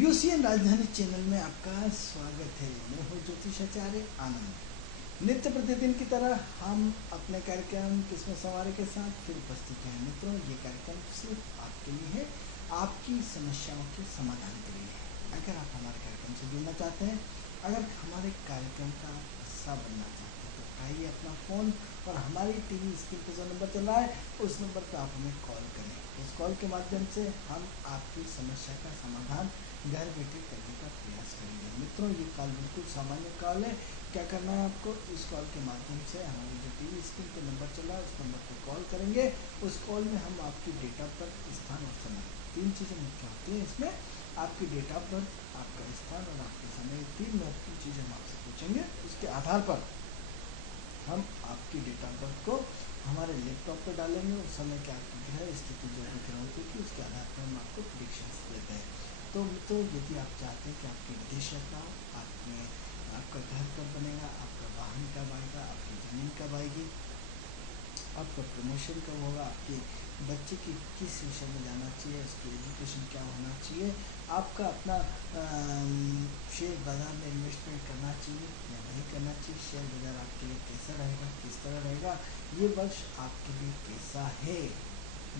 UCN राजधानी channel में आपका स्वागत है। मैं हूँ ज्योतिषाचार्य आनंद। नित्य प्रतिदिन की तरह हम अपने कार्यक्रम किस्मत संवारे के साथ फिर उपस्थित हैं। मित्रों, ये कार्यक्रम सिर्फ आपके लिए है, आपकी समस्याओं के समाधान के लिए है। अगर आप हमारे कार्यक्रम से जुड़ना चाहते हैं, अगर हमारे कार्यक्रम का हिस्सा बनना चाहते हैं, तो उठाइए अपना फ़ोन और हमारी टीवी स्क्रीन पर जो नंबर चल रहा है उस नंबर पर आप हमें कॉल करें। उस कॉल के माध्यम से हम आपकी समस्या का समाधान घर बैठे करने का प्रयास करेंगे। मित्रों, ये कॉल बिल्कुल सामान्य कॉल है। क्या करना है आपको, इस कॉल के माध्यम से हमारी जो टीवी स्क्रीन पर नंबर चल रहा है उस नंबर पर कॉल करेंगे। उस कॉल में हम आपकी डेट ऑफ बर्थ, स्थान और समय, तीन चीज़ें मुख्य होती हैं इसमें। आपकी डेट ऑफ बर्थ, आपका स्थान और आपका समय, तीन महत्वपूर्ण चीज़ें हम आपसे पूछेंगे। उसके आधार पर हम आपकी डेट ऑफ बर्थ को हमारे लैपटॉप पर डालेंगे और समय के आपकी ग्रह स्थिति जो दिख रही होगी उसके आधार पर हम आपको प्रेडिक्शंस देते हैं। तो मित्रों, यदि आप चाहते हैं कि आपकी विदेश यात्रा हो, आपका घर कब बनेगा, आपका वाहन कब आएगा, आपकी ज़मीन कब आएगी, आपका प्रमोशन कब होगा, आपके बच्चे की किस विषय में जाना चाहिए, उसकी एजुकेशन क्या होना चाहिए, आपका अपना शेयर बाज़ार में इन्वेस्टमेंट करना चाहिए या नहीं करना चाहिए, शेयर बाज़ार आपके लिए कैसा रहेगा, किस तरह रहेगा, ये वर्ष आपके लिए कैसा है,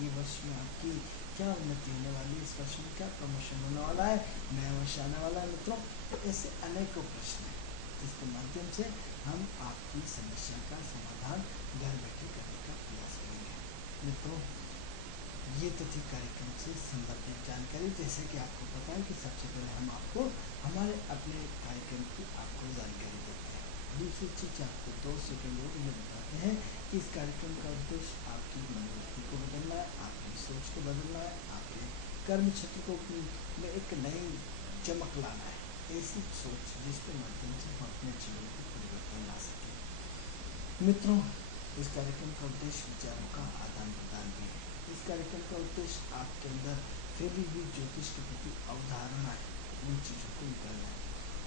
ये वर्ष में आपकी क्या उन्नति होने वाली है, इस वर्ष में क्या प्रमोशन होने वाला है, नया वर्ष आने वाला है। मित्रों, तो ऐसे अनेकों प्रश्न हैं जिसके माध्यम से हम आपकी समस्या का समाधान घर बैठे करने का प्रयास करेंगे। मित्रों, ये तो थी कार्यक्रम से संबंधित जानकारी। जैसे कि आपको पता है कि सबसे पहले हम आपको हमारे अपने कार्यक्रम की आपको जानकारी देते हैं। दूसरी चीज़, आपको 2 सेकंड और में बताते हैं कि इस कार्यक्रम का उद्देश्य आपकी मनोवृत्ति को बदलना है, आपकी सोच को बदलना है, आपके कर्म क्षेत्र को में एक नई चमक लाना है, ऐसी सोच जिसके माध्यम से हम अपने जीवन को परिवर्तन ला सकें। मित्रों, इस कार्यक्रम का उद्देश्य विचारों का आदान प्रदान भी है। इस कार्यक्रम का उद्देश्य आपके अंदर फैली हुई ज्योतिष के प्रति अवधारणा है, उन चीज़ों को निकालना है।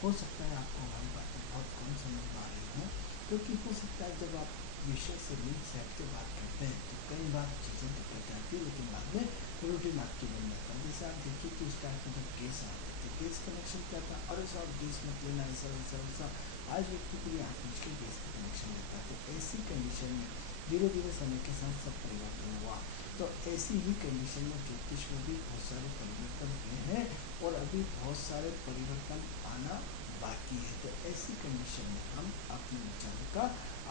हो सकता है आपको हमारी बातें बहुत कम समझ में आ रही हों, क्योंकि हो सकता है जब आप विषय से लिंक से हट के बात करते हैं तो कई बार चीज़ें दिक्कत आती है, लेकिन बाद में रूटीन आपकी बन जाता है। जैसे आप देखिए कि स्टार्ट में जब गैस आते थे, गैस कनेक्शन क्या था, अरे साहब गैस मत लेना, ऐसा वैसा वैसा, आज व्यक्ति के लिए आप मुझके गैस का कनेक्शन लेता है। तो ऐसी कंडीशन में धीरे धीरे समय के साथ सब परिवर्तन हुआ। तो ऐसी ही कंडीशन में ज्योतिष में भी बहुत सारे परिवर्तन हुए हैं और अभी बहुत सारे परिवर्तन आना बाकी है। तो ऐसी कंडीशन में हम अपने विचारों का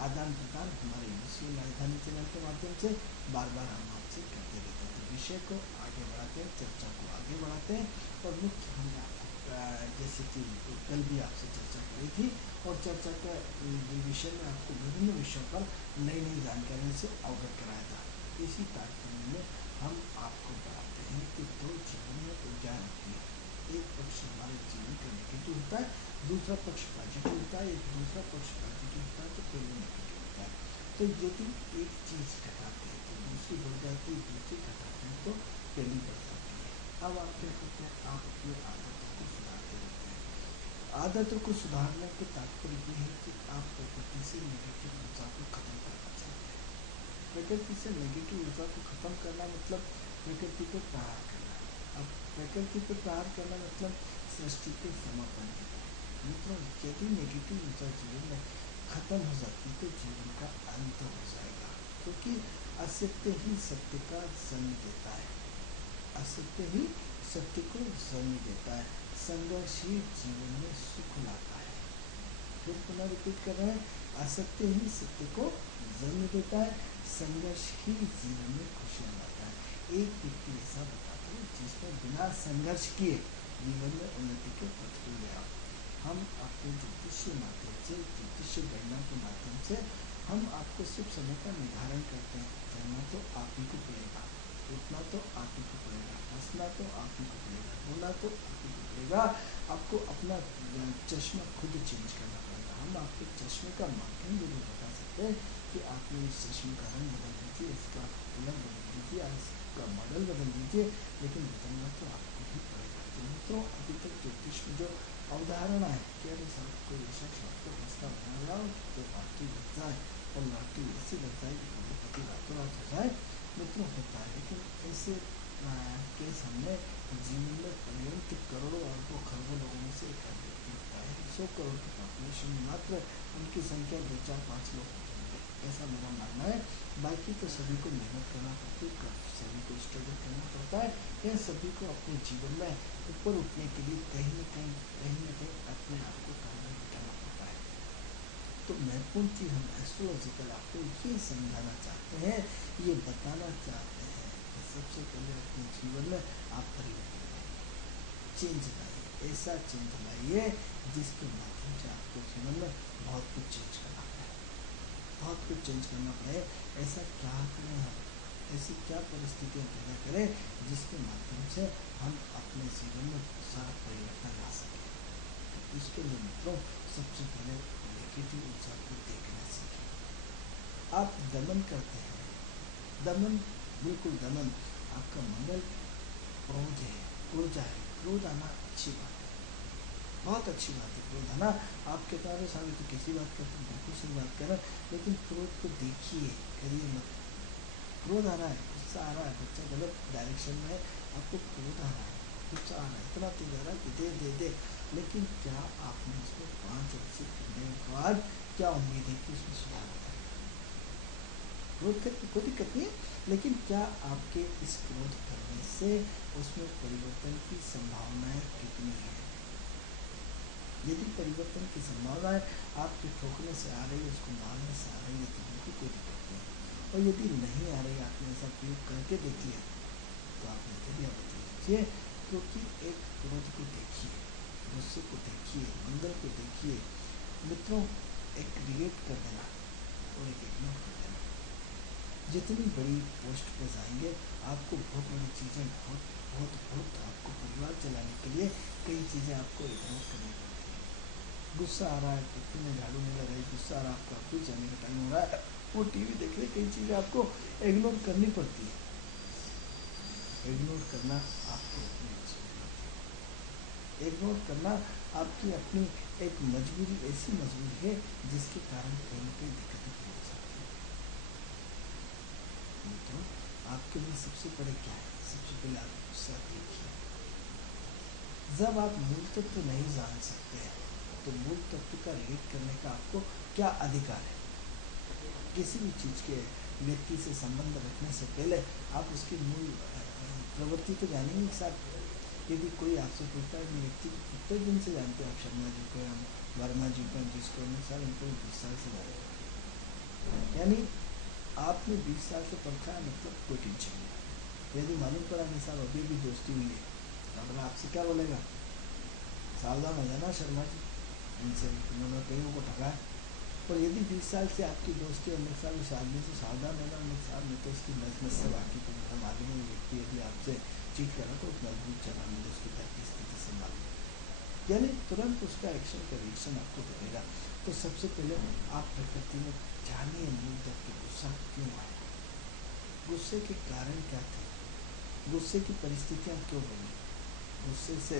आदान प्रदान हमारे यूसीएन राजधानी चैनल के माध्यम से बार बार हम आपसे करते रहते हैं। तो विषय को आगे बढ़ाते हैं, चर्चा को आगे बढ़ाते हैं और मुख्य हमने आपको जैसे कि कल भी आपसे चर्चा करी थी और चर्चा के विषय में आपको विभिन्न विषयों पर नई नई जानकारियों से अवगत कराया था। इसी तारतम्य में हम आपको बताते हैं कि 2 जीवन में ऊर्जा होती है। एक पक्ष हमारे जीवन का नेगेटिव होता है, दूसरा पक्ष पॉजिटिव होता है। एक दूसरा पक्ष पॉजिटिव होता है तो पहले नेगेटिव होता है। तो यदि एक चीज़ घटाते हैं तो दूसरी बढ़ जाती है, दूसरी घटाते हैं तो पहली बढ़ जाती है। अब आप क्या करते हैं, आप अपनी आदतों को सुधारते रहते हैं। आदतों को सुधारने के तात्पर्य ये है कि आप प्रकृति से नेगेटिव ऊर्जा को खत्म करना चाहते हैं। प्रकृति से नेगेटिव ऊर्जा को खत्म करना मतलब प्रकृति पर प्रहार करना। अब प्रकृति पर प्रहार करना मतलब सृष्टि के समर्पण करना। मित्रों, यदि नेगेटिव ऊर्जा जीवन में खत्म हो जाती है तो जीवन का अंत हो जाएगा, क्योंकि असत्य ही सत्य का जन्म देता है। असत्य ही सत्य को जन्म देता है। संघर्ष ही जीवन में सुख लाता है। फिर पुनः रिपीट कर रहे हैं, असत्य ही सत्य को जन्म देता है, संघर्ष ही जीवन में खुशियाँ लाता है। एक व्यक्ति ऐसा बताता है जिसने बिना संघर्ष किए जीवन में उन्नति के पथ पर गया। हम अपने ज्योतिषीय माध्यम से, ज्योतिषीय गणना के माध्यम से हम आपको सिर्फ समय का निर्धारण करते हैं। करना तो आप ही को पड़ेगा, उठना तो आप ही को पड़ेगा, हंसना तो आप ही को पड़ेगा, बोलना तो आप ही को पड़ेगा। आपको अपना चश्मा खुद चेंज करना पड़ेगा। हम आपके चश्मे का माध्यम जरूर बता सकते हैं कि आपने इस चश्मे का रंग बदल दीजिए, इसका कलर बदल दीजिए, इसका मॉडल बदल दीजिए, लेकिन बदलना तो आपको ही पड़ेगा। तो मित्रों, अभी तक ज्योतिष में जो अवधारणा है कि अरे साहब कोई ऐसा आपको रास्ता बना लाओ तो आपकी लग जाए और लड़की ऐसी लग जाए कि पति रातों रात हो जाए। मित्रों, होता है, लेकिन ऐसे के सामने जीवन में पर्यंत करोड़ों अरबों खरबों लोगों में से एक व्यक्ति होता है। 100 करोड़ की पॉपुलेशन मात्र उनकी संख्या 2-4-5 लोग होंगे, ऐसा मेरा मानना है। बाकी तो सभी को मेहनत करना पड़ती है, सभी को स्ट्रगल करना पड़ता है, या सभी को अपने जीवन में ऊपर उठने के लिए कहीं न कहीं अपने आप को कार्य बिठाना पड़ता है। तो महत्वपूर्ण चीज़ हम एस्ट्रोलॉजिकल आपको ये समझाना चाहते हैं, ये बताना चाहते हैं कि सबसे पहले अपने जीवन में आप परिवर्तन चेंज लाइए, ऐसा चेंज लाइए जिसके माध्यम से आपको जीवन में बहुत कुछ चेंज करना पड़े, बहुत कुछ चेंज करना पड़े। ऐसा क्या करें हम, ऐसी क्या परिस्थितियाँ पैदा करें जिसके माध्यम से हम अपने जीवन में बहुत सारा परिवर्तन ला सकें। तो इसके लिए मित्रों सबसे पहले नेगेटिव ऊर्जा को देखना सीखें। आप दमन करते हैं, दमन, बिल्कुल दमन, आपका मंगल क्रोध है, ऊर्जा है, क्रोध आना अच्छी बात है, बहुत अच्छी बात है। क्रोध आना आपके कार्य सामने तो किसी बात करते बिल्कुल सही बात कर रहा है, लेकिन क्रोध को देखिए, करिए मत। क्रोध आ रहा है, गुस्सा आ रहा है, बच्चा गलत डायरेक्शन में, आपको क्रोध आ रहा है, गुस्सा आ रहा है, इतना तेज आ रहा है, दे, लेकिन क्या आपने उसको 5 वर्ष करने के बाद क्या उम्मीद है कि उसमें सुधार होगा? क्रोध करके कोई दिक्कत नहीं है, लेकिन क्या आपके इस क्रोध करने से उसमें परिवर्तन की संभावनाएं कितनी है? यदि परिवर्तन की संभावनाएं आपके ठोकने से आ रही है, उसको मारने से आ रही है, तो बिल्कुल कोई दिक्कत नहीं। और यदि नहीं आ रही, आपने ऐसा प्रयोग करके देख लिया, तो आप नजरिया बदल लीजिए। क्योंकि एक क्रोध को देखिए, गुस्से को देखिए, मंगल को देखिए मित्रों, एक रिएक्ट कर देना और एक इग्नोर कर देना। जितनी बड़ी पोस्ट पर जाएंगे, आपको बहुत बड़ी चीज़ें, बहुत आपको परिवार चलाने के लिए कई चीज़ें आपको इग्नोर करनी पड़ती है। गुस्सा आ रहा है, पत्नी में झाड़ू नहीं लगाई, गुस्सा आ रहा है, आपका ऑफिस जाने का टाइम हो रहा है, वो टीवी देख रहे, कई चीज़ें आपको इग्नोर करनी पड़ती है। इग्नोर करना आपको अपनी अच्छी होती है, इग्नोर करना आपकी अपनी एक मजबूरी, ऐसी मजबूरी है जिसके कारण कहीं न कहीं दिक्कतें हो सकती है। तो आपके लिए सबसे पहले क्या है, सबसे पहले आप गुस्सा देखिए। जब आप मूल तत्व नहीं जान सकते हैं, तो मूल तत्व का रिलेट करने का आपको क्या अधिकार है? किसी भी चीज़ के व्यक्ति से संबंध रखने से पहले आप उसकी मूल प्रवृत्ति तो जानेंगे। साथ यदि कोई आपसे पूछता है, व्यक्ति कितने दिन से जानते हैं आप, शर्मा जी को, हम वर्मा जी को, जिसको सर उनको 20 साल से जानते हैं, यानी आपने 20 साल से परखा, मतलब कोई टेंशन नहीं। यदि मालूम पड़ा कि साहब अभी भी दोस्ती हुई है, तो अगला आपसे क्या बोलेगा? सावधान हो जाना शर्मा जी, इनसे उन्होंने कईयों को ठगा है। और यदि 20 साल से आपकी दोस्ती और नेक्स्ट साल उस आदमी से सावधान रहना, नेक्स्ट साल में तो उसकी नस से बाकी को मतलब मालूम है व्यक्ति यदि आपसे चीट करा तो मजबूत चला मिले, उसकी घर की स्थिति से मालूम, यानी तुरंत उसका एक्शन का रिएक्शन आपको मिलेगा। तो सबसे पहले आप प्रकृति में जानिए मूल तत्व, गुस्सा क्यों आया, गुस्से के कारण क्या थे, गुस्से की परिस्थितियाँ क्यों बनी, गुस्से से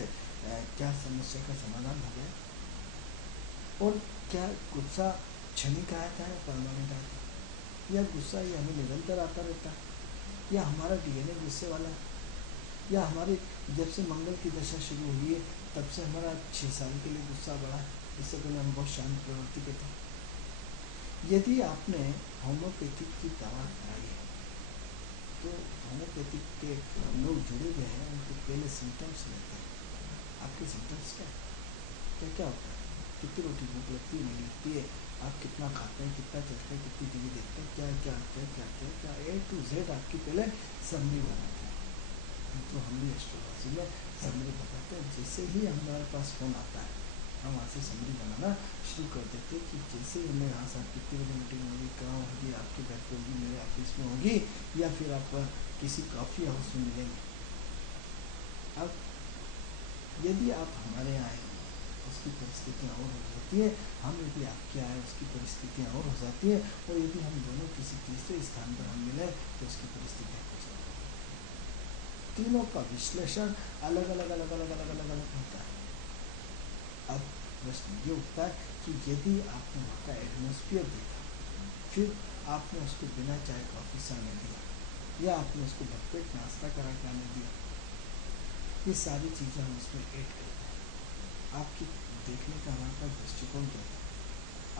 क्या समस्या का समाधान हो गया, और क्या गुस्सा क्षणिक आया था या परमानेंट आया था, या गुस्सा ये हमें निरंतर आता रहता, या हमारा डीएनए गुस्से वाला, या हमारे जब से मंगल की दशा शुरू हुई है तब से हमारा 6 साल के लिए गुस्सा बढ़ा, इससे पहले हम बहुत शांत प्रवृत्ति के थे। यदि आपने होम्योपैथिक की दवा कराई है, तो होम्योपैथिक के लोग जुड़े हुए हैं, उनके पहले सिम्टम्स लेते हैं। आपके सिम्टम्स क्या होता है, कितनी रोटी भूख लगती है, नहीं लगती है, आप कितना खाते हैं, कितना चलते हैं, कितनी टीवी देखते हैं, क्या A to Z आपकी पहले समरी बनाते हैं। तो हम भी एस्ट्रोलॉजी में समरी बताते हैं। जैसे ही हमारे पास फ़ोन आता है, हम वहाँ से समरी बनाना शुरू कर देते हैं कि जैसे ही हमें यहाँ से आप कितनी बड़ी मीटिंग होगी, कहाँ होगी, आपके घर पर होगी, मेरे ऑफिस में होगी, या फिर आप किसी कॉफ़ी हाउस में मिलेंगे। अब यदि आप हमारे यहाँ आए, उसकी परिस्थितियाँ और हो जाती है, हम यदि आपके आए, उसकी परिस्थितियाँ और हो जाती है, और यदि हम दोनों किसी तीसरे स्थान पर हम मिले तो उसकी परिस्थितियाँ कुछ और होती है। तीनों का विश्लेषण अलग अलग होता है। अब प्रश्न ये उठता है कि यदि आपने वहाँ का एटमॉस्फेयर देखा, फिर आपने उसको बिना चाय कॉफ़ी से आने दिया, या आपने उसको भरपेट नाश्ता करा के आने दिया, ये सारी चीज़ें हम उसमें ऐड करते हैं। आपकी देखने का हमारे पास दृष्टिकोण क्या था,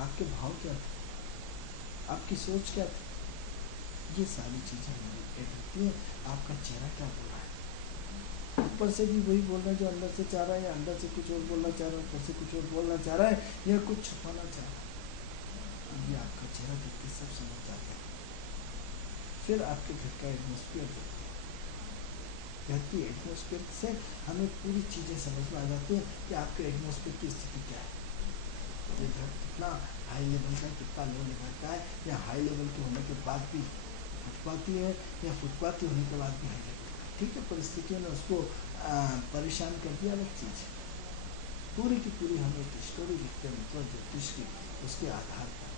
आपके भाव क्या थे, आपकी सोच क्या थी, ये सारी चीज़ें हमारी ऐड होती हैं। आपका चेहरा क्या बोल रहा है, ऊपर से भी वही बोल रहा है जो अंदर से चाह रहा है, या अंदर से कुछ और बोलना चाह रहा है, ऊपर से कुछ और बोलना चाह रहा है, या कुछ छुपाना चाह रहा है। ये आपका चेहरा देख के सब समझ जाता है। फिर आपके घर का एटमोसफियर देखते हैं, घर की एटमोसफियर से हमें पूरी चीज़ें समझ में आ जाती हैं कि आपके एटमोसफियर की स्थिति क्या है। ये घर कितना हाई लेवल का है, कितना लो लेवल का है, या हाई लेवल के होने के बाद भी फुटपाथी है, या फुटपाथी होने के बाद भी हाई लेवल का। ठीक है, परिस्थितियों ने उसको परेशान कर दिया, अलग चीज़ है। पूरी की पूरी हम एक स्टोरी लिखते हैं मतलब ज्योतिष की, उसके आधार पर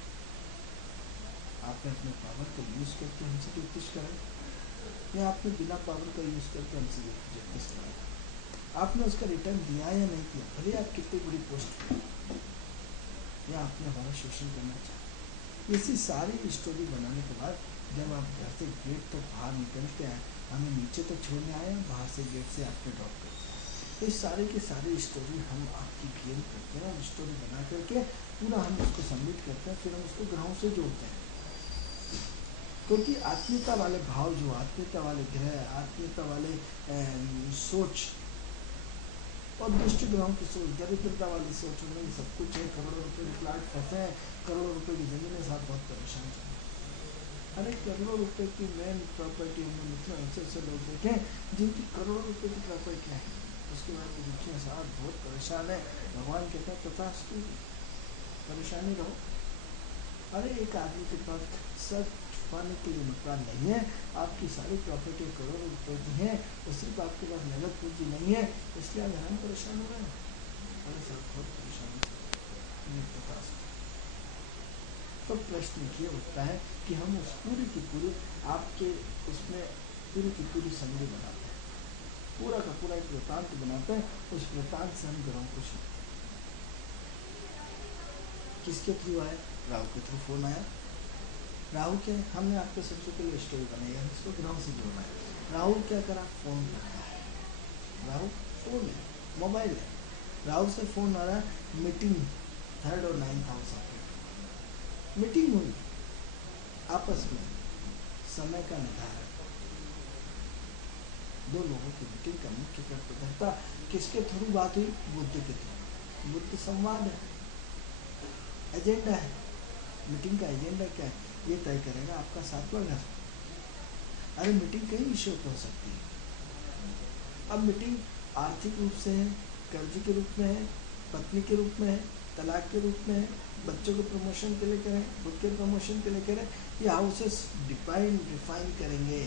आपने अपने पावर का यूज़ करके हमसे ज्योतिष कराई, या आपने बिना पावर का यूज़ करके हमसे ज्योतिष कराई। आपने उसका रिटर्न दिया या नहीं दिया, भले आप कितनी बड़ी पोस्ट पर, या आपने हमारा शोषण करना चाहा। इसी सारी स्टोरी बनाने के बाद जब आप घर से गेट तक बाहर निकलते हैं, हमें नीचे तक छोड़ने आए, बाहर से गेट से आपको ड्रॉप करते हैं, तो इस सारे की सारी स्टोरी हम आपकी गेम करते हैं, स्टोरी बना करके पूरा हम उसको सबमिट करते हैं, फिर हम उसको ग्रहों से जोड़ते हैं। क्योंकि आत्मीयता वाले भाव जो, आत्मीयता वाले ग्रह, आत्मीयता वाले सोच और दुष्ट ग्रहों की सोच, दरिद्रता वाली सोच, उनमें सब कुछ है। करोड़ों रुपए के प्लाट फंसे हैं, करोड़ों रुपए की जमीन है, साथ बहुत परेशान चल रहे हैं। अरे करोड़ों रुपए की मेन प्रॉपर्टी हमने मित्रों ऐसे लोग देखे जिनकी करोड़ों रुपए की प्रॉपर्टी है, उसके बाद भी दुखिया साहब बहुत परेशान है। भगवान कहता है तथास्तु, परेशानी रहो। अरे एक आदमी के पास सच छुपाने के लिए मकान नहीं है, आपकी सारी प्रॉपर्टी करोड़ों रुपए की है, और सिर्फ आपके पास नगद पूंजी नहीं है, इसलिए आप हैरान परेशान हो रहे हैं। अरे सब बहुत परेशानी तथास्तु। तो प्रश्न ये उठता है कि हम उस पूरी की पूरी आपके उसमें पूरी की पूरी समझ बनाते हैं, पूरा का पूरा एक वृतांत बनाते हैं, उस वृतांत से हम ग्रहों को शुरू। किसके थ्रू आया, राहु के थ्रू फोन आया। राहु क्या है, हमने आपको सबसे पहले स्टोरी बनाई है, इसको ग्रहों से जोड़ना है। राहु क्या करा, फोन करता है। राहु फोन है, मोबाइल है, राहु से फोन आ रहा है, मीटिंग 3rd और 9th हाउस ऑफ मीटिंग हुई आपस में, समय का निर्धारण, दो लोगों की मीटिंग का मुख्य कर्ता किसके थ्रू बात हुई, बुद्ध के थ्रू। बुद्ध संवाद है, एजेंडा है। मीटिंग का एजेंडा क्या है, ये तय करेगा आपका 7वां घर। अरे मीटिंग कई विषयों पर हो सकती है। अब मीटिंग आर्थिक रूप से है, कर्ज के रूप में है, पत्नी के रूप में है, तलाक के रूप में है, बच्चों के प्रमोशन के लिए करें, खुद के प्रमोशन के लिए करें, ये हाउसेस डिफाइन करेंगे।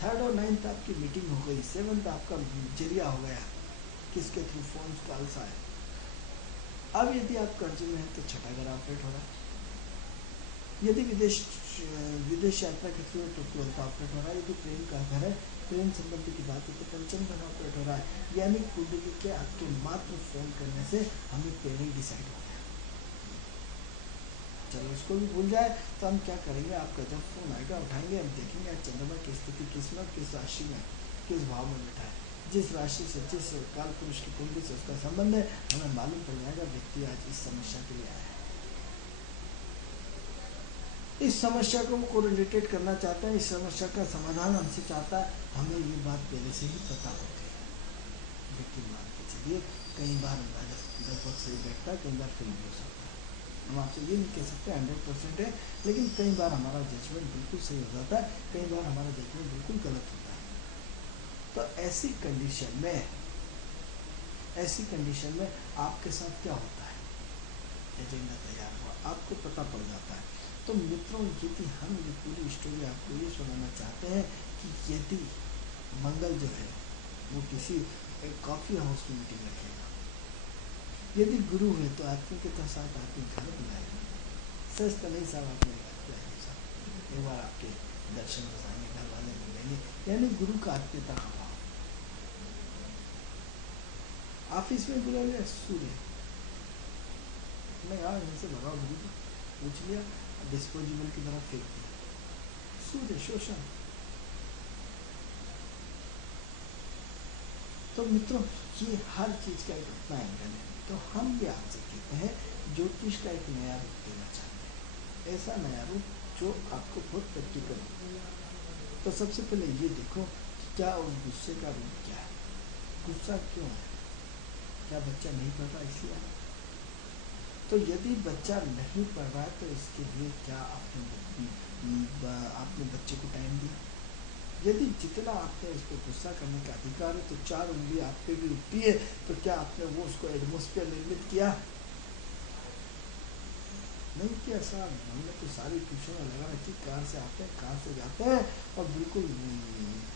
3rd और 9th आपकी मीटिंग हो गई, 7th आपका जरिया हो गया, किसके थ्रू, फोन कॉल्स आए। अब यदि आप कर्ज में हैं तो 6ठा घर ऑपरेट हो रहा है, यदि विदेश यात्रा के थ्रू तो 12th ऑपरेट हो रहा है, यदि प्रेम का घर है, प्रेम संबंधी की बात है तो 5th घर ऑपरेट हो रहा है। यानी कुंडली के आपके मात्र फोन करने से हमें पेयरिंग डिसाइड हो गया। चलो उसको भी भूल जाए तो हम क्या करेंगे, आपका जब फोन आएगा उठाएंगे, हम देखेंगे आज चंद्रमा की स्थिति किस्मत किस राशि में, किस भाव में बैठा है, जिस राशि से, जिस काल पुरुष की कुंडली से उसका संबंध है, हमें मालूम पड़ जाएगा व्यक्ति आज इस समस्या के लिए आया है, इस समस्या को रिलेटेड करना चाहता है, इस समस्या का समाधान हमसे चाहता है। हमें ये बात पहले से ही पता होती है, लेकिन मान के चलिए कई बार अंदाजा लगभग सही बैठता है, कई बार फेल भी हो सकता है। हम आपसे ये नहीं कह सकते 100% है, लेकिन कई बार हमारा जजमेंट बिल्कुल सही हो जाता है, कई बार हमारा जजमेंट बिल्कुल गलत होता है। तो ऐसी कंडीशन में आपके साथ क्या होता है, एजेंडा तैयार हुआ, आपको पता पड़ जाता है। तो मित्रों यदि हम ये पूरी स्टोरी आपको ये सुनाना चाहते हैं कि यदि मंगल जो है वो किसी कॉफ़ी हाउस में मीटिंग रखेगा, यदि गुरु है तो आत्मी के साथ आत्मी घर बुलाएगा, सच तो नहीं साहब, आपने एक बार आपके दर्शन हो जाएंगे, घर वाले मिलेंगे, यानी गुरु का आत्मीयता का भाव। ऑफिस में बुला लिया, सूर्य मैं यार इनसे भगाओ गुरु, पूछ लिया, डिस्पोजेबल की तरफ फेंक दिया, सूर्य शोषण। तो मित्रों, ये हर चीज का एक अपना एंगल है। तो हम भी आपसे कहते हैं, ज्योतिष का एक नया रूप देना चाहते हैं, ऐसा नया रूप जो आपको बहुत प्रैक्टिकल हो। तो सबसे पहले ये देखो, क्या उस गुस्से का रूप क्या है, गुस्सा क्यों है, क्या बच्चा नहीं पढ़ रहा इसलिए? तो यदि बच्चा नहीं पढ़ रहा है तो इसके लिए क्या आपने बच्चे को टाइम दिया? यदि जितना आपने उसको गुस्सा करने का अधिकार है तो 4 उंगली आप पे भी उठती है, तो क्या आपने वो उसको एटमोस्फेयर निर्मित किया? नहीं किया साहब। हमने तो सारी ट्यूशन लगा रखी, कहाँ से आते हैं कहाँ से जाते हैं, और बिल्कुल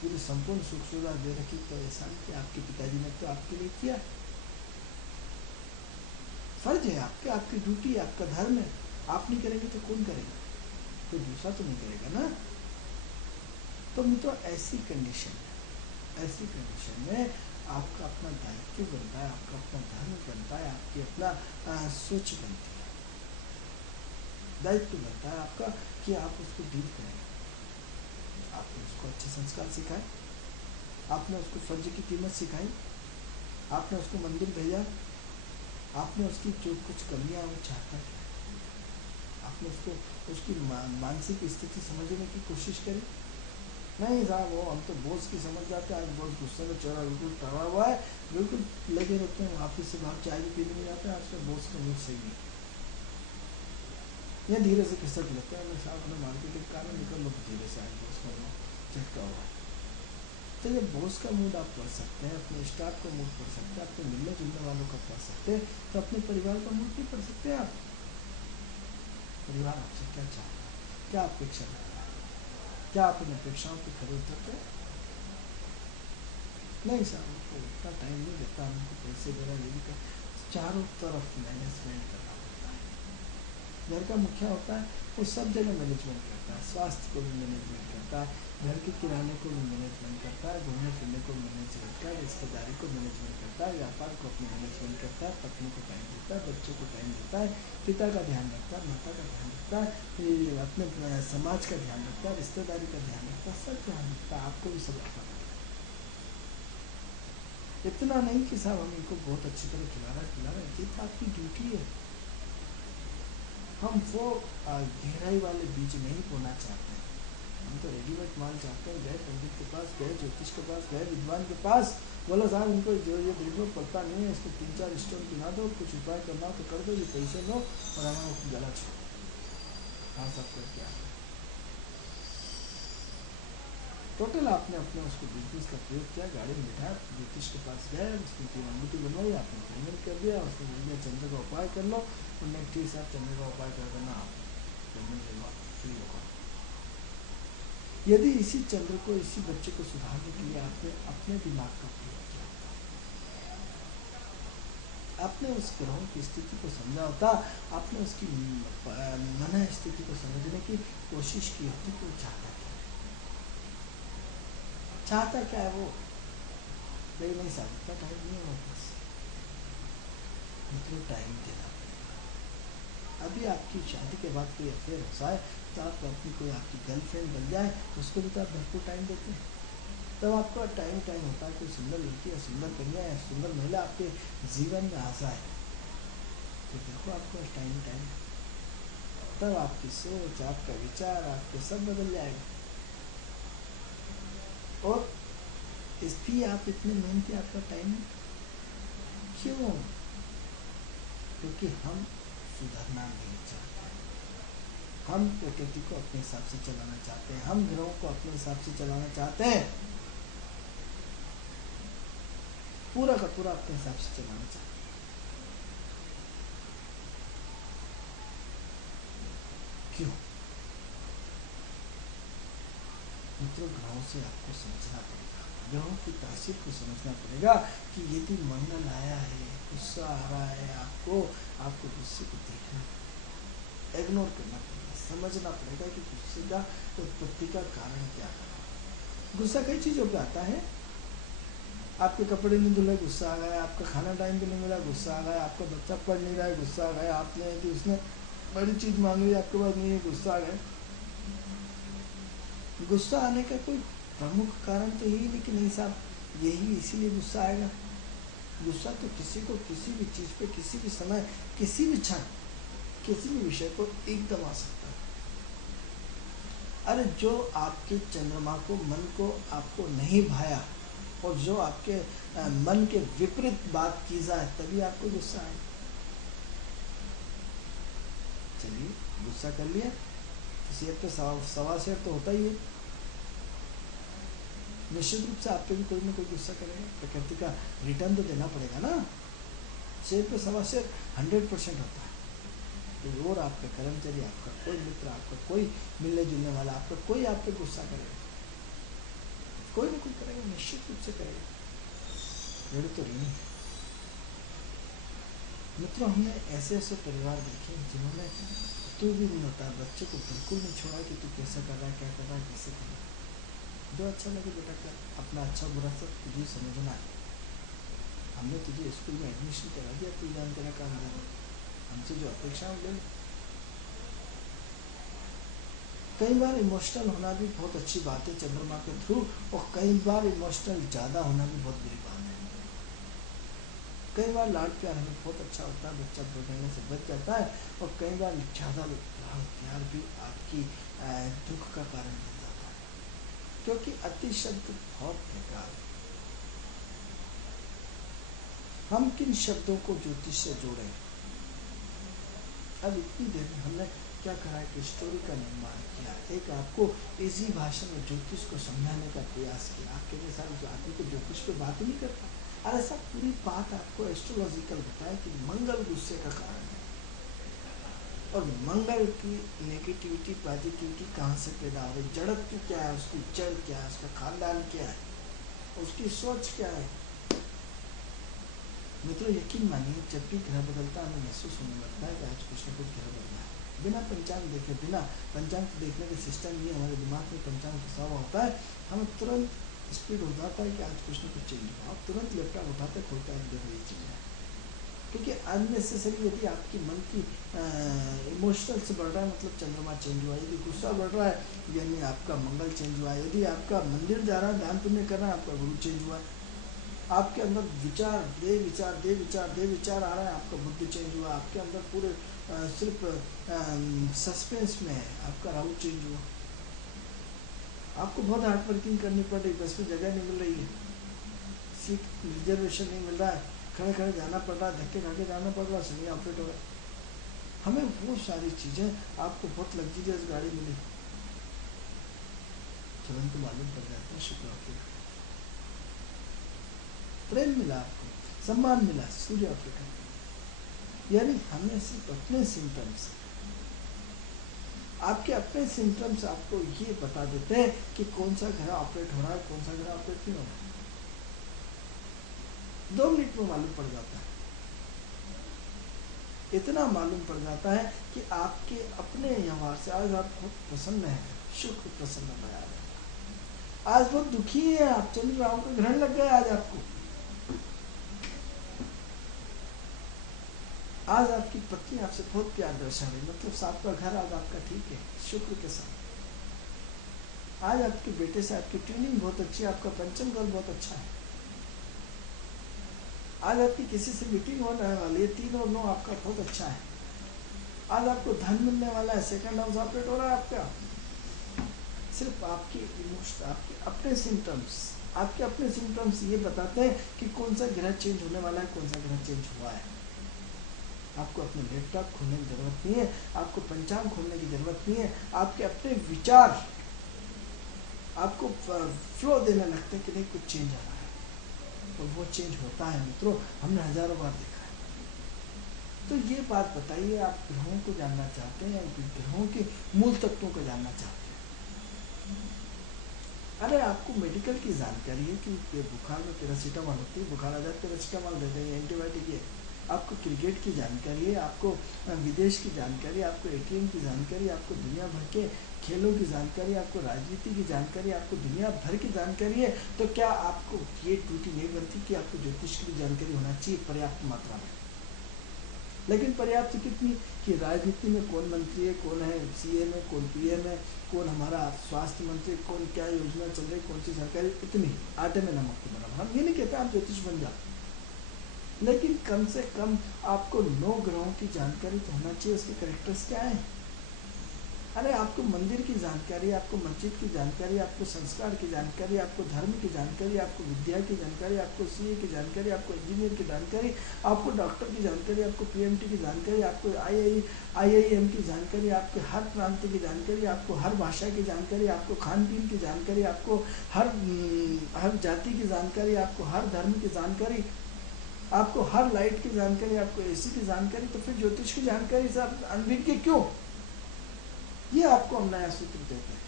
पूरी संपूर्ण सुख सुविधा दे रखी। तो ऐसा नहीं कि आपके पिताजी ने तो आपके लिए किया, फर्ज है आपके, आपकी ड्यूटी, आपका धर्म है। आप नहीं करेंगे तो कौन करेगा? कोई दूसरा तो नहीं करेगा ना। तो मित्रों, ऐसी कंडीशन में आपका अपना दायित्व बनता है, आपका अपना धर्म बनता है, आपकी अपना सोच बनती है, दायित्व बनता है आपका कि आप उसको डील करें। आपने उसको अच्छे संस्कार सिखाए, आपने उसको फर्ज की कीमत सिखाई, आपने उसको मंदिर भेजा, आपने उसकी जो कुछ कमियां वो चाहता है, आपने उसको उसकी मानसिक स्थिति समझने की कोशिश करी। नहीं साहब, वो हम तो बॉस की समझ जाते हैं। आज बॉस गुस्से में चेहरा बिल्कुल टड़ा हुआ है, बिल्कुल लगे रहते हैं ऑफिस से बाहर चाय भी पीने में जाते हैं। आजकल बॉस का मूड सही नहीं, या धीरे से किस्सा लगता है, साहब अपने मार्केटिंग काम में निकल लो, धीरे से आज बॉस का मूड झटका हुआ है। तो ये बॉस का मूड आप पढ़ सकते हैं, अपने स्टाफ का मूड पढ़ सकते हैं, अपने मिलने जुलने वालों का पढ़ सकते हैं, तो अपने परिवार का मूड नहीं पढ़ सकते आप? परिवार आपसे क्या चाहता है, क्या अपेक्षा करता है, क्या आप इन अपेक्षाओं पर खड़े उतरते हैं? नहीं साहब, उसको उतना टाइम नहीं देता, हमको पैसे दे रहा है, ये भी कर, चारों तरफ मैनेजमेंट करना पड़ता है। घर का मुखिया होता है, वो सब जगह मैनेजमेंट करता है, स्वास्थ्य को भी मैनेजमेंट करता है, घर के किराने को भी मैनेजमेंट करता है, घूमने फिरने को मैनेज करता है, रिश्तेदारी को मैनेजमेंट करता है, व्यापार को अपने मैनेजमेंट करता है, पत्नी को टाइम देता है, बच्चों को टाइम देता है, पिता का ध्यान रखता है, माता का ध्यान रखता है, अपने समाज का ध्यान रखता है, रिश्तेदारी का ध्यान रखता है, सब ध्यान रखता है। आपको भी सब रखना पड़ता है। इतना नहीं कि साहब हम इनको बहुत अच्छी तरह खिला रहा है, ये तो आपकी ड्यूटी है। हम वो गहराई वाले बीज नहीं बोना चाहते हैं, हम तो रेडीमेड माल चाहते हैं। गए पंडित के पास, गए ज्योतिष के पास, गए विद्वान के पास, बोला साहब उनको जो ये देखो पता नहीं है, इसको 3-4 स्टोन पिला दो, कुछ उपाय करना हो तो कर दो, ये पैसे लो और हमारा गला छोड़ो। हाँ सब करके आप टोटल आपने अपने उसको बिजनेस का प्रयोग किया, गाड़ी में बैठा, ज्योतिष के पास गए, उसकी 3 अंगूठी बनवाई, आपने पेमेंट कर दिया, उसने बोल दिया चंद्र का उपाय कर लो, उन्होंने ठीक साहब चंद्र का उपाय कर देना, आप पेमेंट ले लो, फ्री होगा। यदि इसी चंद्र को, इसी बच्चे को सुधारने के लिए आपने अपने दिमाग का प्रयोग किया होता, आपने उस ग्रहों की स्थिति को समझा होता, आपने उसकी मन स्थिति को समझने की कोशिश की होती कि वो चाहता क्या है वो। लेकिन नहीं साहब, इतना टाइम नहीं है वापस, मतलब टाइम देना पड़ेगा। अभी आपकी शादी के बाद कोई अफेयर हो जाए तो आप अपनी कोई आपकी गर्लफ्रेंड बन जाए, उसको भी तो आप भरपूर टाइम देते हैं। तब आपका टाइम होता है, कोई सुंदर लड़की या सुंदर कन्या या सुंदर महिला आपके जीवन में आ जाए तो देखो आपको टाइम, तब आपकी सोच, आपका विचार, आपके सब बदल जाएगा। और इसलिए आप इतने मेहनती, आपका टाइम क्यों? क्योंकि हम सुधरना नहीं चाहते, हम प्रकृति को अपने हिसाब से चलाना चाहते हैं, हम ग्रहों को अपने हिसाब से चलाना चाहते हैं, पूरा का पूरा अपने हिसाब से चलाना चाहते हैं। क्यों? मित्रों, ग्रहों से आपको समझना पड़ेगा, ग्रहों की तासीर को समझना पड़ेगा कि यदि मंगल आया है, गुस्सा आ रहा है आपको गुस्से को देखना पड़ेगा, इग्नोर करना पड़ेगा, समझना पड़ेगा कि गुस्से का उत्पत्ति का कारण क्या है। गुस्सा कई चीज़ों पे आता है, आपके कपड़े नहीं धुले, गुस्सा आ गया, आपका खाना टाइम पे नहीं मिला, गुस्सा आ गया, आपका बच्चा पढ़ नहीं रहा है, गुस्सा आ गया, आपने कि उसने बड़ी चीज़ मांग ली आपके पास नहीं है, गुस्सा आ गया। गुस्सा आने का कोई प्रमुख कारण तो यही नहीं कि नहीं साहब यही इसीलिए गुस्सा आएगा। गुस्सा तो किसी को किसी भी चीज़ पे किसी भी समय किसी भी क्षण किसी भी विषय को एकदम आ सकता है। अरे जो आपके चंद्रमा को मन को आपको नहीं भाया और जो आपके मन के विपरीत बात की जाए तभी आपको गुस्सा आए। चलिए गुस्सा कर लिया, शेर पे सवा शेर तो होता ही है, निश्चित रूप से आप पे भी कोई ना कोई गुस्सा करेगा, प्रकृति का रिटर्न तो देना पड़ेगा ना। शेर पे सवा शेर 100% होता है। तो और आपका कर्मचारी, आपका कोई मित्र, आपका कोई मिलने जुलने वाला, आपका कोई आप पे गुस्सा करेगा, कोई ना कोई करेगा, निश्चित रूप से करेगा। ऋण तो ऋण है। मित्रों हमने ऐसे ऐसे परिवार देखे जिन्होंने तू भी नहीं होता, बच्चे को बिल्कुल नहीं छोड़ा कि तू कैसा कर रहा है, क्या कर रहा है, कैसे कर रहा है, जो अच्छा लगे बेटा कर, अपना अच्छा बुरा सब तुझे समझना है। हमने तुझे स्कूल में एडमिशन करा दिया, तू जान तेरा काम दे, हमसे जो अपेक्षा है ले। कई बार इमोशनल होना भी बहुत अच्छी बात है चंद्रमा के थ्रू, और कई बार इमोशनल ज़्यादा होना भी बहुत बुरी बात है। कई बार लाड प्यार हमें बहुत अच्छा होता है, बच्चा बोलने से बच जाता है, और कई बार ज़्यादा लाड प्यार भी आपकी दुख का कारण बन जाता है, क्योंकि अति शब्द बहुत बेकार है। हम किन शब्दों को ज्योतिष से जोड़ें? अब इतनी देर में हमने क्या करा है कि स्टोरी का निर्माण किया, एक आपको इजी भाषा में ज्योतिष को समझाने का प्रयास किया। आपके साथ जो आदमी को ज्योतिष पे बात ही नहीं करता, अरे सब पूरी बात आपको एस्ट्रोलॉजिकल बताया कि मंगल गुस्से का कारण है, और मंगल की नेगेटिविटी पॉजिटिविटी कहाँ से पैदा हो रही, जड़त्व क्या है, उसकी जड़ क्या है, उसका खानदान क्या है, उसकी सोच क्या है। मित्रों यकीन मानिए जब भी ग्रह बदलता है हमें महसूस होने लगता है कि आज कुछ न कुछ ग्रह बदला है। बिना पंचांग देखे, बिना पंचांग देखने के सिस्टम ये हमारे दिमाग में पंचांग फंसा हुआ होता है, हमें तुरंत स्पीड हो जाता है कि आज कुछ न कुछ चेंज हुआ। आप तुरंत लैपटॉप उठाते खोलते हैं, देखो ये चीज़ है, क्योंकि अननेसेसरी यदि आपकी मन की इमोशनल से बढ़ रहा है मतलब चंद्रमा चेंज हुआ, यदि गुस्सा बढ़ रहा है यानी आपका मंगल चेंज हुआ, यदि आपका मंदिर जा रहा है दान पुण्य कर रहा है आपका गुरु चेंज हुआ, आपके अंदर विचार दे विचार आ रहा है आपका बुद्धि चेंज हुआ, आपके अंदर पूरे सिर्फ सस्पेंस में है आपका राहु चेंज हुआ, आपको बहुत हार्ड वर्किंग करनी पड़ रही, बस में जगह नहीं मिल रही है, सीट रिजर्वेशन नहीं मिल रहा है, खड़े खड़े जाना पड़ रहा है, धक्के खाके जाना पड़ रहा है, सही ऑपरेट हो रहा है। हमें बहुत सारी चीज़ें, आपको बहुत लग्जरियस गाड़ी मिली, तुरंत मालूम पड़ जाता है शुक्र ऑपरेट, प्रेम मिला, आपको सम्मान मिला, सूर्य ऑपरेटर। यानी हमें सिर्फ अपने सिम्टम्स, आपके अपने सिम्टम्स आपको ये बता देते हैं कि कौन सा ग्रह ऑपरेट हो रहा है, कौन सा ग्रह ऑपरेट नहीं हो रहा है। 2 मिनट में मालूम पड़ जाता है, इतना मालूम पड़ जाता है कि आपके अपने व्यवहार से आज आप बहुत प्रसन्न हैं, शुक्र प्रसन्न बना रहा है, आज बहुत दुखी है आप, चंद्र राहु का ग्रहण लग गया आज आपको, आज आपकी पत्नी आपसे बहुत प्यार दर्शा रही, मतलब 7वां घर आज आपका ठीक है शुक्र के साथ, आज आपके बेटे से आपकी ट्यूनिंग बहुत अच्छी है, आपका पंचम घर बहुत अच्छा है, आज आपकी किसी से मीटिंग होने वाली है, 3 और 9 आपका बहुत अच्छा है, आज आपको धन मिलने वाला है, सेकंड हाउस ऑपरेट हो रहा है आपका। सिर्फ आपके इमोशन, आपके अपने सिम्टम्स ये बताते हैं कि कौन सा ग्रह चेंज होने वाला है, कौन सा ग्रह चेंज हुआ है। आपको अपने लैपटॉप खोलने की जरूरत नहीं है, आपको पंचांग खोलने की जरूरत नहीं है, आपके अपने विचार आपको फ्लो देने लगते हैं कि नहीं कुछ चेंज आ रहा है, तो वो चेंज होता है मित्रों, हमने हजारों बार देखा है। तो ये बात बताइए, आप ग्रहों को जानना चाहते हैं, ग्रहों के मूल तत्वों को जानना चाहते हैं। अरे आपको मेडिकल की जानकारी है कि बुखार में पैरासीटामॉल होती है, बुखार आ जाए पैरासीटामॉल दे देंगे, एंटीबायोटिक है। आपको क्रिकेट की जानकारी है, आपको विदेश की जानकारी, आपको एटीएम की जानकारी, आपको दुनिया भर के खेलों की जानकारी, आपको राजनीति की जानकारी, आपको दुनिया भर की जानकारी है, तो क्या आपको ये ड्यूटी नहीं बनती कि आपको ज्योतिष की भी जानकारी होना चाहिए पर्याप्त मात्रा में? लेकिन पर्याप्त कितनी कि राजनीति में कौन मंत्री है, कौन है सीएम है, कौन पीएम है, कौन हमारा स्वास्थ्य मंत्री, कौन क्या योजना चल रही, कौन सी सरकारी, इतनी आटे में नमक के बराबर। हम ये नहीं कहते आप ज्योतिष बन जाओ, लेकिन कम से कम आपको 9 ग्रहों की जानकारी तो होना चाहिए। उसके कैरेक्टर्स क्या है। अरे आपको मंदिर की जानकारी, आपको मस्जिद की जानकारी, आपको संस्कार की जानकारी, आपको धर्म की जानकारी, आपको विद्या की जानकारी, आपको सीए की जानकारी, आपको इंजीनियर की जानकारी, आपको डॉक्टर की जानकारी, आपको पीएमटी की जानकारी, आपको आईआईएम की जानकारी, आपके हर प्रांत की जानकारी, आपको हर भाषा की जानकारी, आपको खान पीन की जानकारी, आपको हर जाति की जानकारी, आपको हर धर्म की जानकारी, आपको हर लाइट की जानकारी, आपको एसी की जानकारी। तो फिर ज्योतिष की जानकारी से आप अनभिज्ञ क्यों? ये आपको हम नया सूत्र देते हैं,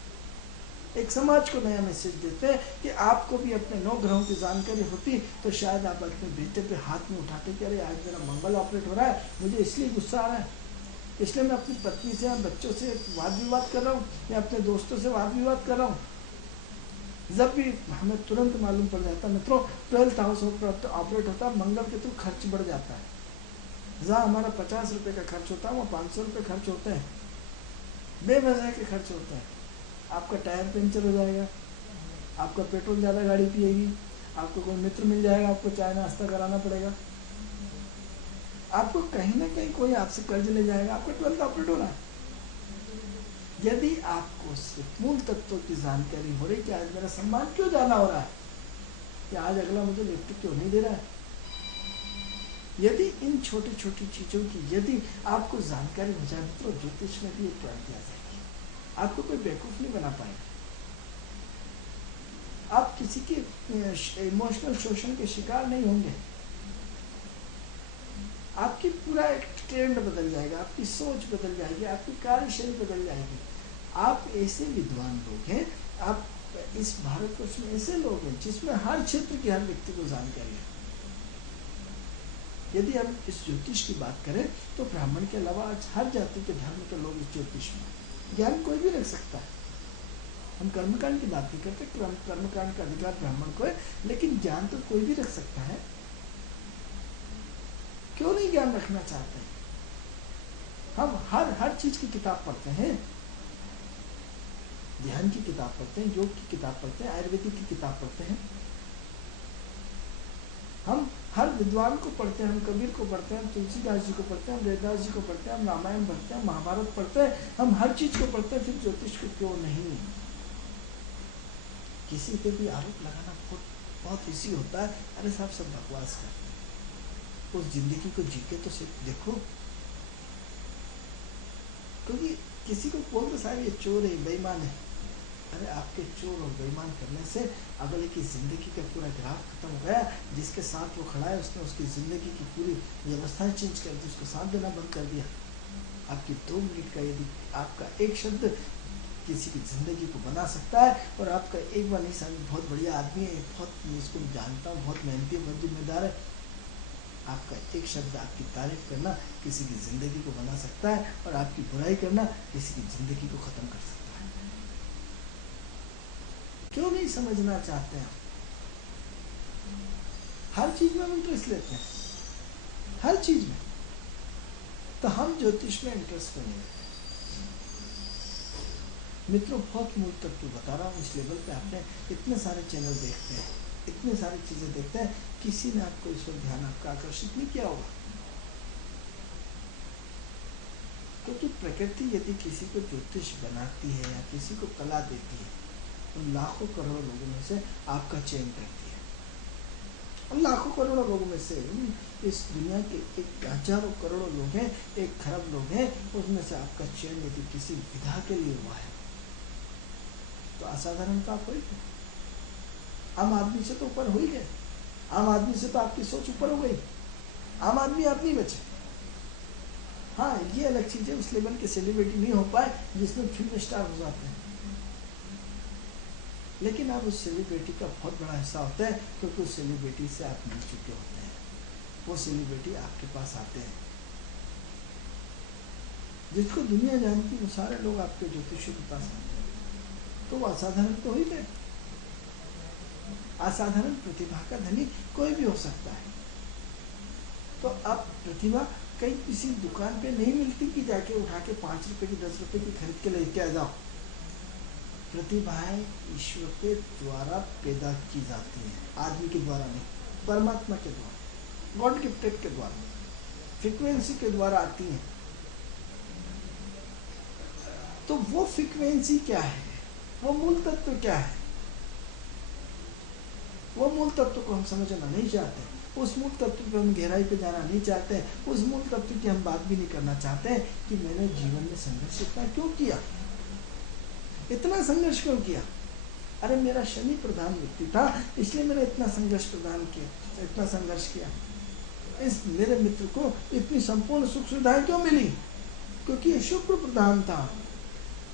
एक समाज को नया मैसेज देते हैं कि आपको भी अपने 9 ग्रहों की जानकारी होती तो शायद आप अपने बेटे पे हाथ में उठाते कि अरे आज मेरा मंगल ऑपरेट हो रहा है, मुझे इसलिए गुस्सा आ रहा है, इसलिए मैं अपनी पत्नी से या बच्चों से वाद विवाद कर रहा हूँ, या अपने दोस्तों से वाद विवाद कर रहा हूँ। जब भी हमें तुरंत मालूम पड़ जाता है मित्रों, 12th हाउस ऑपरेट होता है, मंगल के थ्रू खर्च बढ़ जाता है। जहाँ हमारा 50 रुपये का खर्च होता है वो 500 रुपये खर्च होते हैं, बेवजह के खर्च होते हैं। आपका टायर पंचर हो जाएगा, आपका पेट्रोल ज़्यादा गाड़ी पिएगी, आपको कोई मित्र मिल जाएगा, आपको चाय नाश्ता कराना पड़ेगा, आपको कहीं ना कहीं कोई आपसे कर्ज ले जाएगा, आपका 12th ऑपरेट हो रहा है। यदि आपको सिर्फ मूल तत्वों की जानकारी हो रही कि आज मेरा सम्मान क्यों ज्यादा हो रहा है, कि आज अगला मुझे लिफ्ट क्यों नहीं दे रहा है, यदि इन छोटी छोटी चीजों की यदि आपको जानकारी हो जाए तो ज्योतिष में भी एक क्रांति आ जाएगी। आपको कोई बेवकूफ नहीं बना पाएगा, आप किसी के इमोशनल शोषण के शिकार नहीं होंगे, आपकी पूरा एक ट्रेंड बदल जाएगा, आपकी सोच बदल जाएगी, आपकी कार्यशैली बदल जाएगी। आप ऐसे विद्वान लोग हैं, आप इस भारतवर्ष में ऐसे लोग हैं जिसमें हर क्षेत्र के हर व्यक्ति को जानकारी है। यदि हम इस ज्योतिष की बात करें तो ब्राह्मण के अलावा आज हर जाति के धर्म के लोग इस ज्योतिष में, ज्ञान कोई भी रख सकता है। हम कर्मकांड की बात नहीं करते, कर्मकांड का अधिकार ब्राह्मण को है, लेकिन ज्ञान तो कोई भी रख सकता है। क्यों नहीं ज्ञान रखना चाहते हैं? हम हर चीज की किताब पढ़ते हैं, ध्यान की किताब पढ़ते हैं, योग की किताब पढ़ते हैं, आयुर्वेदिक की किताब पढ़ते हैं, हम हर विद्वान को पढ़ते हैं, हम कबीर को पढ़ते हैं, हम तुलसीदास जी को पढ़ते हैं, हम वेदास जी को पढ़ते हैं, हम रामायण पढ़ते हैं, महाभारत पढ़ते हैं, हम हर चीज को पढ़ते हैं, फिर ज्योतिष को क्यों नहीं? किसी पे भी आरोप लगाना बहुत इजी होता है, अरे साहब सब बकवास करते हैं, उस जिंदगी को जी के तो सिर्फ देखो। क्योंकि किसी को बोल दो साहब ये चोर है, बेईमान है, अरे आपके चोर और बेईमान करने से अगले की जिंदगी का पूरा ग्राफ खत्म हो गया। जिसके साथ वो खड़ा है उसने उसकी जिंदगी की पूरी व्यवस्थाएं चेंज कर दी, उसको साथ देना बंद कर दिया। आपकी 2 मिनट का यदि आपका एक शब्द किसी की जिंदगी को बना सकता है, और आपका एक बार नहीं साहब बहुत बढ़िया आदमी है, बहुत इसको जानता हूँ, बहुत मेहनती है, बहुत जिम्मेदार है, आपका एक शब्द आपकी तारीफ करना किसी की जिंदगी को बना सकता है, और आपकी बुराई करना किसी की जिंदगी को खत्म कर सकता है। क्यों नहीं समझना चाहते हैं? हर चीज में हम इंटरेस्ट लेते हैं, हर चीज में, तो हम ज्योतिष में इंटरेस्ट नहीं लेते। मित्रों बहुत मूल तत्व बता रहा हूँ, इस लेवल पे आपने इतने सारे चैनल देखते हैं, इतनी सारी चीजें देखते हैं, किसी ने आपको इस पर ध्यान आपका आकर्षित नहीं किया होगा। क्योंकि प्रकृति यदि किसी को ज्योतिष बनाती है या किसी को कला देती है तो लाखों करोड़ों लोगों में से आपका चयन करती है, और लाखों करोड़ों लोगों में से इस दुनिया के एक हजारों करोड़ों लोग हैं, 1 खरब लोग हैं, उसमें से आपका चयन यदि किसी विधा के लिए हुआ है तो असाधारण तो आप हो ही गए, आम आदमी से तो ऊपर हो ही गए, आम आदमी से तो आपकी सोच ऊपर हो गई, आम आदमी आप नहीं बचे। हाँ ये अलग चीज है, उस लेवल के सेलिब्रिटी नहीं हो पाए जिसमें फिल्म स्टार हो जाते हैं, लेकिन अब उस सेलिब्रिटी का बहुत बड़ा हिस्सा होता है, क्योंकि उस सेलिब्रिटी से आप मिल चुके होते हैं, वो सेलिब्रिटी आपके पास आते हैं, जिसको दुनिया जानती वो सारे लोग आपके ज्योतिषी के पास आते हैं, तो वो असाधारण तो ही गए। असाधारण प्रतिभा का धनी कोई भी हो सकता है। तो अब प्रतिभा कहीं किसी दुकान पे नहीं मिलती कि जाके उठा के 5 रुपए की 10 रुपए की खरीद के लेके आ जाओ। प्रतिभाएं ईश्वर के द्वारा पैदा की जाती हैं, आदमी के द्वारा नहीं, परमात्मा के द्वारा, गॉड गिफ्टेड के द्वारा, फ्रीक्वेंसी के द्वारा आती हैं। तो वो फ्रीक्वेंसी क्या है, वो मूल तत्व क्या है, वो मूल तत्व को हम समझना नहीं चाहते, उस मूल तत्व पे हम गहराई पे जाना नहीं चाहते, उस मूल तत्व की हम बात भी नहीं करना चाहते कि मैंने जीवन में संघर्ष इतना क्यों किया, इतना संघर्ष क्यों किया। अरे मेरा शनि प्रधान व्यक्ति था, इसलिए मैंने इतना संघर्ष प्रदान किया, इतना संघर्ष किया। इस मेरे मित्र को इतनी संपूर्ण सुख सुविधाएं क्यों मिली, क्योंकि ये शुक्र प्रधान था,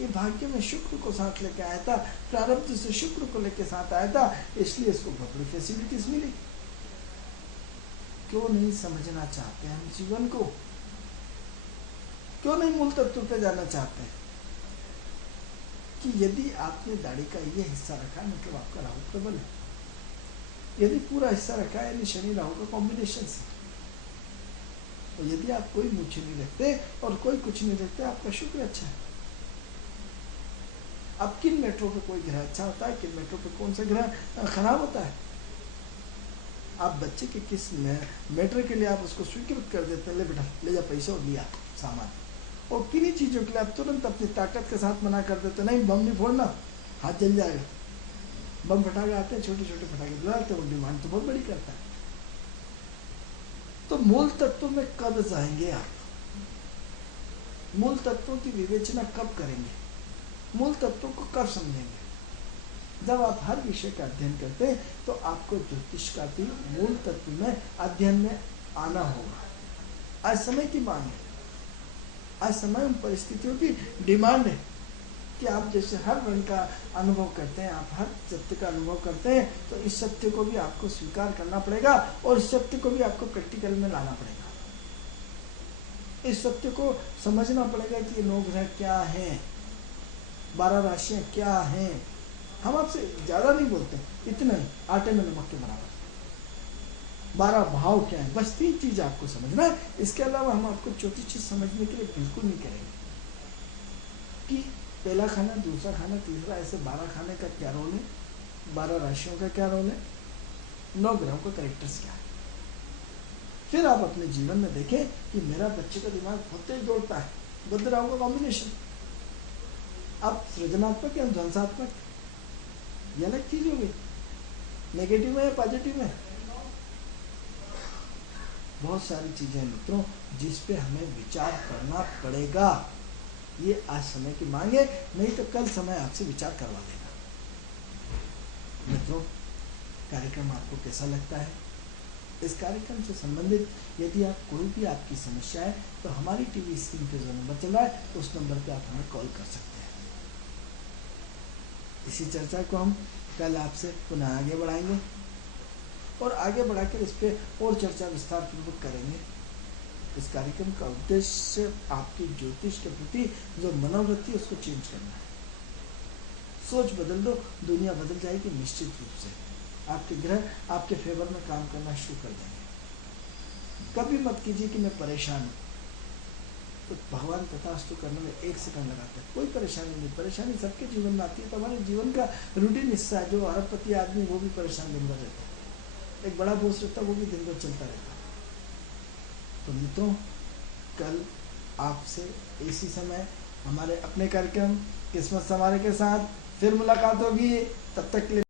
ये भाग्य में शुक्र को साथ लेके आया था, प्रारब्ध से शुक्र को लेके साथ आया था, इसलिए इसको बहुत बड़ी फैसिलिटीज मिली। क्यों नहीं समझना चाहते हम जीवन को, क्यों नहीं मूल तत्व पे जाना चाहते हैं कि यदि आपने दाढ़ी का ये हिस्सा रखा है मतलब आपका राहु प्रबल है, यदि पूरा हिस्सा रखा है यानी शनि राहु का कॉम्बिनेशन से, तो यदि आप कोई मूछे नहीं रखते और कोई कुछ नहीं रखते, आपका शुक्र अच्छा है। अब किन मेट्रो पे कोई ग्रह अच्छा होता है, किन मेट्रो पे कौन सा ग्रह खराब होता है। आप बच्चे के किस मैटर के लिए आप उसको स्वीकृत कर देते हैं, ले बेटा ले जा पैसा और लिया सामान, और किन्हीं चीज़ों के लिए आप तुरंत अपनी ताकत के साथ मना कर देते, नहीं बम नहीं फोड़ना, हाथ जल जाएगा। बम फटाके आते हैं, छोटे छोटे फटाके बुलाते हैं, वो डिमांड तो बहुत बड़ी करता है। तो मूल तत्वों में कब जाएंगे आप, मूल तत्वों की विवेचना कब करेंगे, मूल तत्वों को कब समझेंगे। जब आप हर विषय का अध्ययन करते हैं तो आपको ज्योतिष का भी मूल तत्व में अध्ययन में आना होगा। आज समय की मांग है, आज समय उन परिस्थितियों की डिमांड है कि आप जैसे हर रंग का अनुभव करते हैं, आप हर सत्य का अनुभव करते हैं, तो इस सत्य को भी आपको स्वीकार करना पड़ेगा और इस सत्य को भी आपको प्रैक्टिकल में लाना पड़ेगा। इस सत्य को समझना पड़ेगा कि ये 9 ग्रह क्या हैं, 12 राशियां क्या हैं। हम आपसे ज़्यादा नहीं बोलते, इतना ही आटे में नमक के बराबर। 12 भाव क्या है, बस 3 चीज़ आपको समझना है। इसके अलावा हम आपको चौथी चीज़ समझने के लिए बिल्कुल नहीं करेंगे कि पहला खाना, दूसरा खाना, तीसरा, ऐसे 12 खाने का क्या रोल है, 12 राशियों का क्या रोल है, 9 ग्रहों का कैरेक्टर्स क्या है। फिर आप अपने जीवन में देखें कि मेरा बच्चे का दिमाग बहुत तेज दौड़ता है, बुध राहु का कॉम्बिनेशन। अब सृजनात्मक या ध्वंसात्मक, ये अलग चीज हो गई, नेगेटिव है या पॉजिटिव है। बहुत सारी चीजें मित्रों जिस पे हमें विचार करना पड़ेगा। ये आज समय की मांग है, नहीं तो कल समय आपसे विचार करवा देगा। मित्रों, कार्यक्रम आपको कैसा लगता है? इस कार्यक्रम से संबंधित यदि आप कोई भी आपकी समस्या है तो हमारी टीवी स्क्रीन पे जो नंबर चल रहा है उस नंबर पे आप हमें कॉल कर सकते हैं। इसी चर्चा को हम कल आपसे पुनः आगे बढ़ाएंगे और आगे बढ़ाकर इस पर और चर्चा विस्तार पूर्वक करेंगे। इस कार्यक्रम का उद्देश्य आपकी ज्योतिष के प्रति जो मनोवृत्ति उसको चेंज करना है। सोच बदल दो, दुनिया बदल जाएगी निश्चित रूप से। आपके ग्रह आपके फेवर में काम करना शुरू कर देंगे। कभी मत कीजिए कि मैं परेशान हूँ, तो भगवान तथास्तु करने में 1 सेकंड लगाते हैं। कोई परेशानी नहीं, परेशानी सबके जीवन में आती है, तो हमारे जीवन का रूटीन हिस्सा है। जो अरबपति आदमी वो भी परेशान दिन भर रहता है, एक बड़ा बोस रहता है वो भी दिन भर चलता रहता है। तो मित्रों, कल आपसे इसी समय हमारे अपने कार्यक्रम किस्मत संवारे के साथ फिर मुलाकात होगी। तब तक के लिए